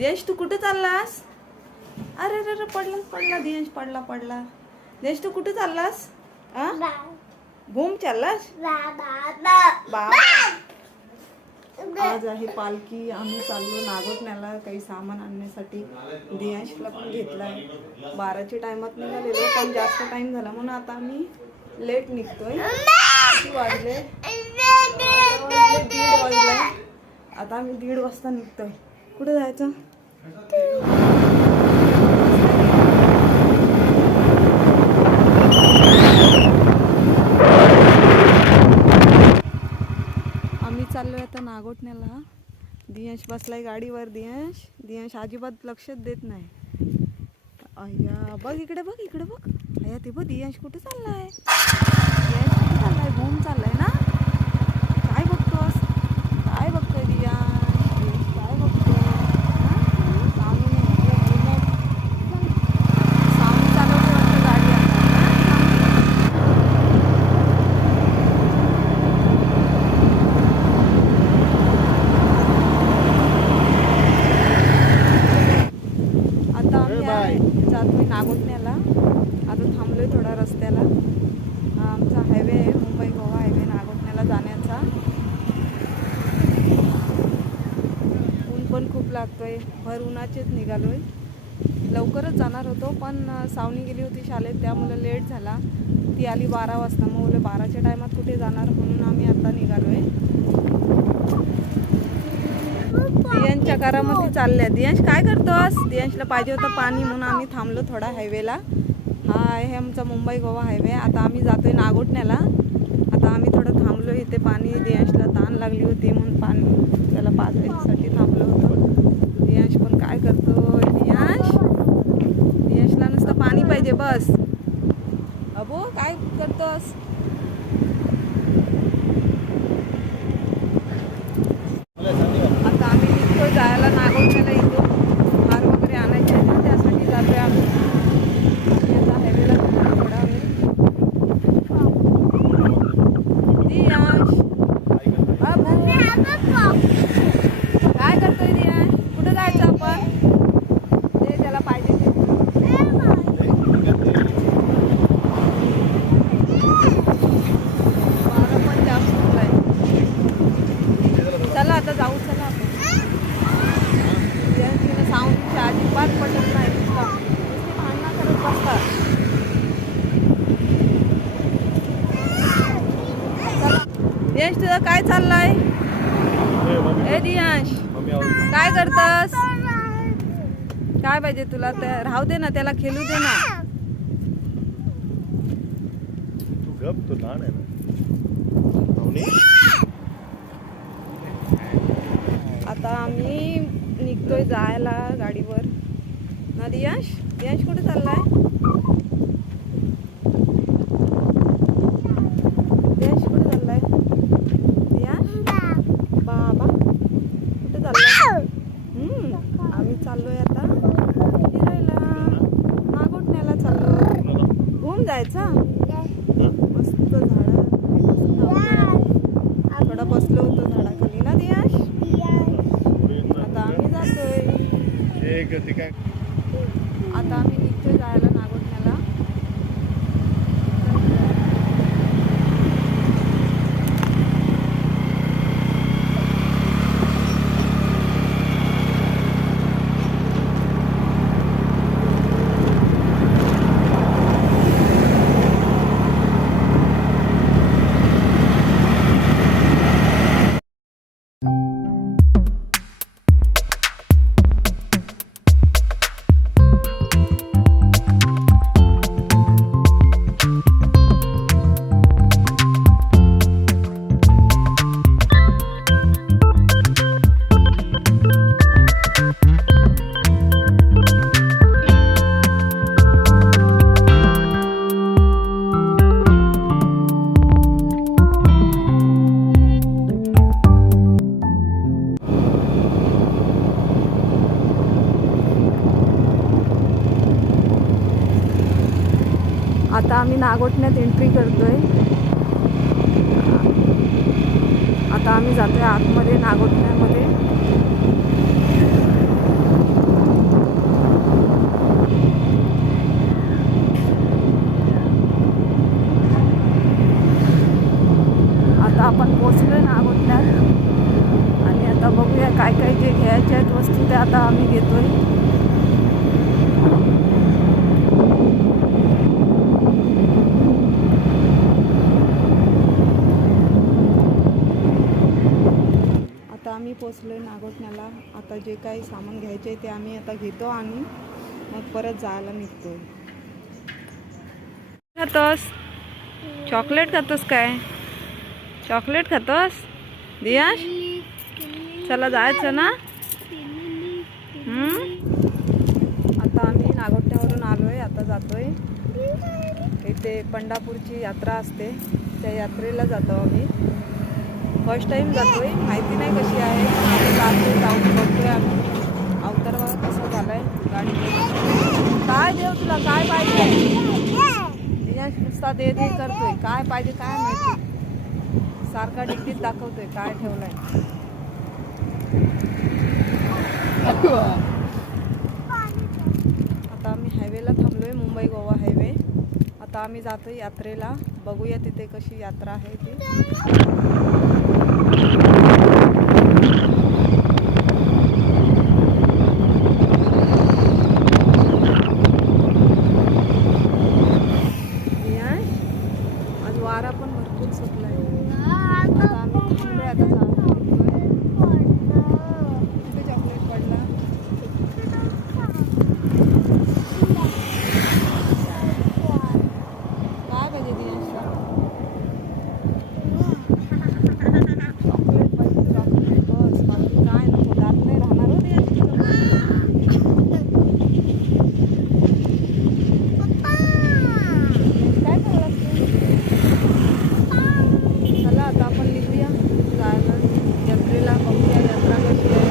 देश तू कुठे चाललास? अरे अरे अरे पडला पडला देश पडला पडला. देश तू कुठे चाललास? भूम चाललास? बाबा आज आहे पालखी. आम्ही चाललो नागोठण्याला काही सामान आणण्यासाठी. दियांशला पण घेतलाय. 12च्या टायमात निघालेलो पण जास्त टाइम झाला म्हणून आता आम्ही लेट निघतोय. किती वाजले? 1:30 वाजले. आता आम्ही 1:30 वाजता निघतोय. कुठे जायचं? आम्ही चाललोय आता नागोठण्याला. दियांश बसलाय गाडीवर. दियांश अजिबात लक्षच देत नाही. अय्या बघ इकडे बघ इकडे बघ. अय्या ते बघ दियांश कुठे चाललाय? दियांश कुठे चाललाय? भूम चाललाय ना? काय बघतोस? काय बघतोय दियांश? काय बघतोय? सावनी चालवते वाटतं गाडी आता. जातोय नागोठण्याला. आता थांबलोय थोडा रस्त्याला. हा आमचा हायवे आहे, मुंबई गोवा हायवे नागोठण्याला जाण्याचा. ऊन पण खूप लागतोय. भर उन्हाचेच निघालोय. लवकरच जाणार होतो पण सावनी गेली होती शाळेत त्यामुळे लेट झाला. ती आली 12 वाजता. मग बोलले 12च्या टायमात कुठे जाणार म्हणून आम्ही आता निघालोय. दियांशच्या घरामध्ये चालल्या. दियांश काय करतोस? दियांशला पाहिजे होतं पाणी म्हणून आम्ही थांबलो थोडा हायवेला. हा आहे आमचा मुंबई गोवा हायवे. आता आम्ही जातोय नागोठण्याला. आता आम्ही थोडं थांबलो इथे. पाणी दियांशला तहान लागली होती म्हणून पाणी त्याला पाजण्यासाठी थांबलो होतो. दियांश पण काय करतो? दियांशला नुसतं पाणी पाहिजे बस. अबो काय करतोस? आता आम्ही निघतोय जायला नागोठण्याला. इथून हार वगैरे आणायचे आहे ना त्यासाठी जातोय आम्ही. आता हायवेला थोडा वेळ. दियांश काय करतोय? दियांश कुठं जायचं आपण? ते त्याला पाहिजे ते. वारं पण जास्त होत आहे. चला आता जाऊ. चला आपण. दियांशला सावनीची अजिबात पटत नाही. नुसती भांडणं करत बसतात. दियांश तुझं काय चाललंय? ए दियांश काय करतस? काय पाहिजे तुला? राहू दे ना त्याला खेळू दे ना. तू गप तो लहान आहे ना. आता आम्ही निघतोय जायला गाडीवर ना. दियांश कुठे चाललाय? दियांश कुठे चाललाय? दियांश बाबा कुठे चाललाय? आम्ही चाललोय आता फिरायला. नागोठण्याला चाललोय. घुम जायचा. मस्त झाड. थोडं बसलो होतो झाडाखाली ना दियांश. आता आम्ही जातोय. आता आम्ही निघतोय जायला नागोठण्याला. आता आम्ही नागोठण्यात एंट्री करतोय. आता आम्ही जातोय आतमध्ये नागोठण्यामध्ये. आता आम्ही घेतोय. आता आम्ही पोचलोय नागोठण्याला. आता जे काही सामान घ्यायचे ते आम्ही आता घेतो आणि मग परत जायला निघतो. खातोस चॉकलेट खातोस काय? चॉकलेट खातोस दियाश? चला जायचं ना. आता आम्ही नागोठण्यावरून आलोय. आता जातोय इथे पंढरपूरची यात्रा असते, त्या यात्रेला जातो आम्ही. फर्स्ट टाइम जातोय, माहिती नाही कशी आहे. आम्ही जाऊन बघतोय. आम्ही अवतार बघा कसा झालाय गाडी. काय देव तुला काय पाहिजे? दियाश नुसता दे दे करतोय. काय पाहिजे काय माहिती, सारखा डिग्गीत दाखवतोय काय ठेवलाय. आता आम्ही हायवेला थांबलोय, मुंबई गोवा हायवे. आता आम्ही जातोय यात्रेला. बघूया तिथे कशी यात्रा आहे ती. आज वारा पण भरपूर सुटलाय. आता आम्ही थांबलोय. आता जाऊन कुठे चॉकलेट पडला. काय पाहिजे दियाशला? चॉकलेट पाहिजे. चॉकलेट बस, बाकी काय नको. दात नाही राहणार हो दियाशची. काय करायला चला आता आपण निघूया जायला यात्रेला. बघूया यात्रा कशी आहे.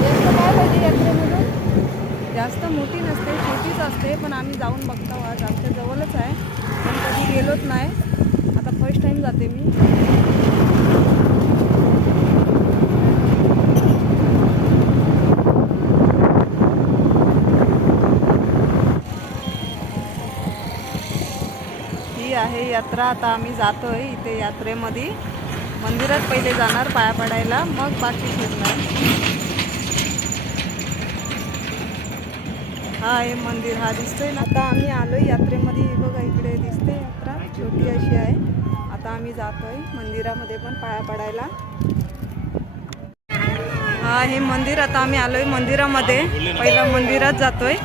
जास्त काय पाहिजे यात्रेमधून? जास्त मोठी नसते, छोटीच असते. पण आम्ही जाऊन बघतो. आज आमच्या जवळच आहे, पण कधी गेलोच नाही. आता फर्स्ट टाइम जाते मी. ही आहे यात्रा. आता आम्ही जातोय इथे यात्रेमध्ये. मंदिरात पहिले जाणार पाया पडायला, मग बाकी फिरणार. हा हे मंदिर हा दिसतोय ना. आता आम्ही आलोय यात्रेमध्ये. बघा इकडे दिसते यात्रा, छोटी अशी आहे. आता आम्ही जातोय मंदिरामध्ये पण पाया पडायला. हा हे मंदिर. आता आम्ही आलोय मंदिरामध्ये. पहिला मंदिरात जातोय.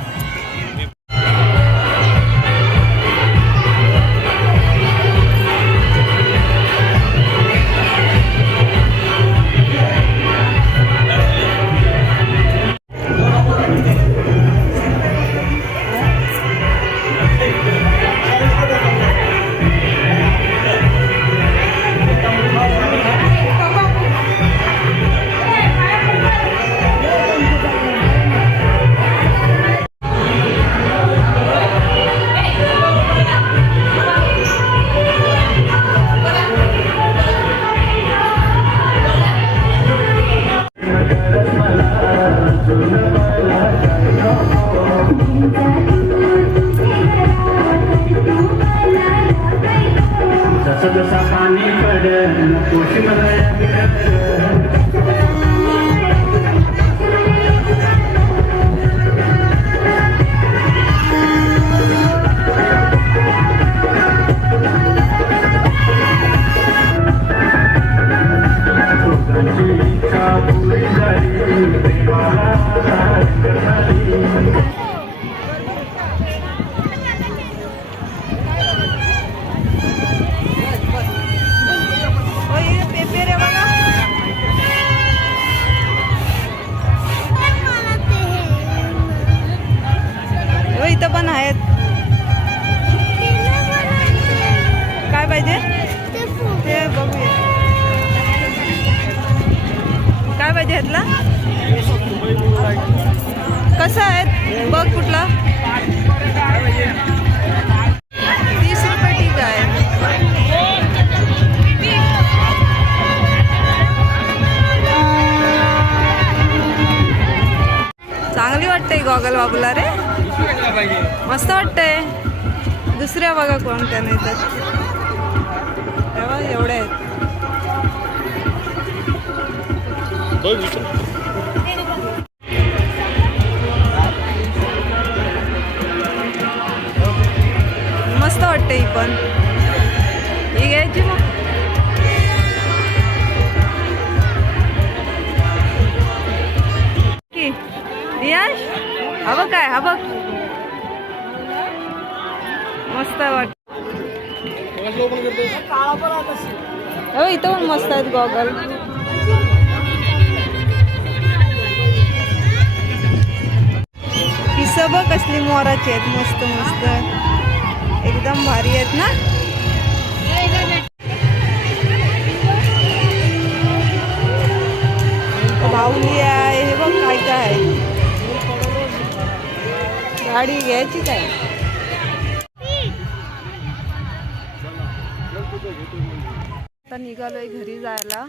जसा पाणी पडेल कोशी इथं पण आहेत. काय पाहिजे ते बघूया. काय पाहिजे ह्यातला? कसं आहे बघ कुठला? 30 रुपये ठीक आहे. चांगली वाटते गॉगल बाबूला रे. मस्त वाटतंय. दुसऱ्या बघा कोणत्या नाही तर तेव्हा एवढ्या आहेत. वाटते ही पण. ही घ्यायची मग. दियाश हा बघ काय हा बघ मस्त वाट. हो इथं पण मस्त आहेत गॉगल. पिसं बघ कसली मोराची आहेत मस्त मस्त एकदम भारी आहेत ना. बाहुली आहे हे बघ काय काय आहे. गाडी घ्यायची काय. आता निघालोय घरी जायला.